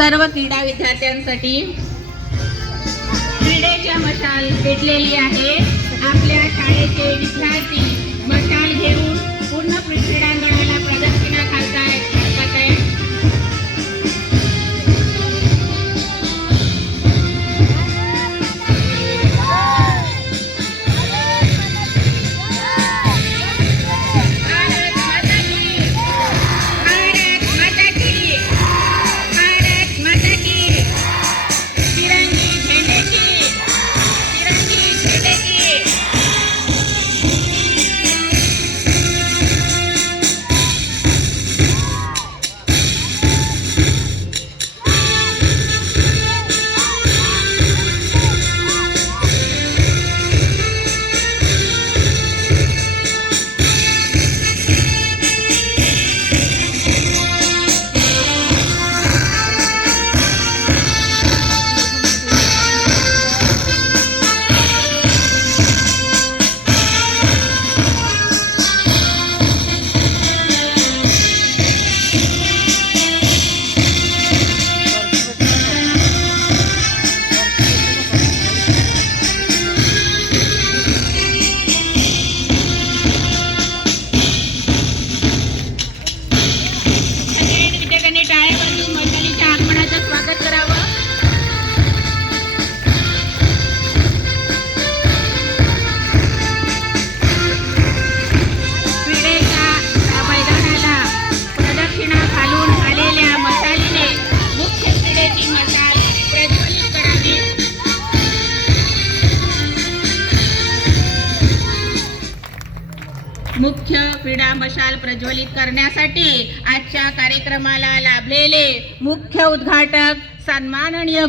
सर्व क्रीडा विद्यार्थ्यांसाठी क्रीडेच्या मशाल पेटलेली आहे। आपल्या शाळेचे विद्यार्थी मशाल घेऊन पूर्ण क्रीडांगणाला प्रदक्षिणा घालतायत। मुख्य क्रीडा मशाल प्रज्वलित करण्यासाठी आजच्या कार्यक्रमाला लाभलेले मुख्य उद्घाटक सन्माननीय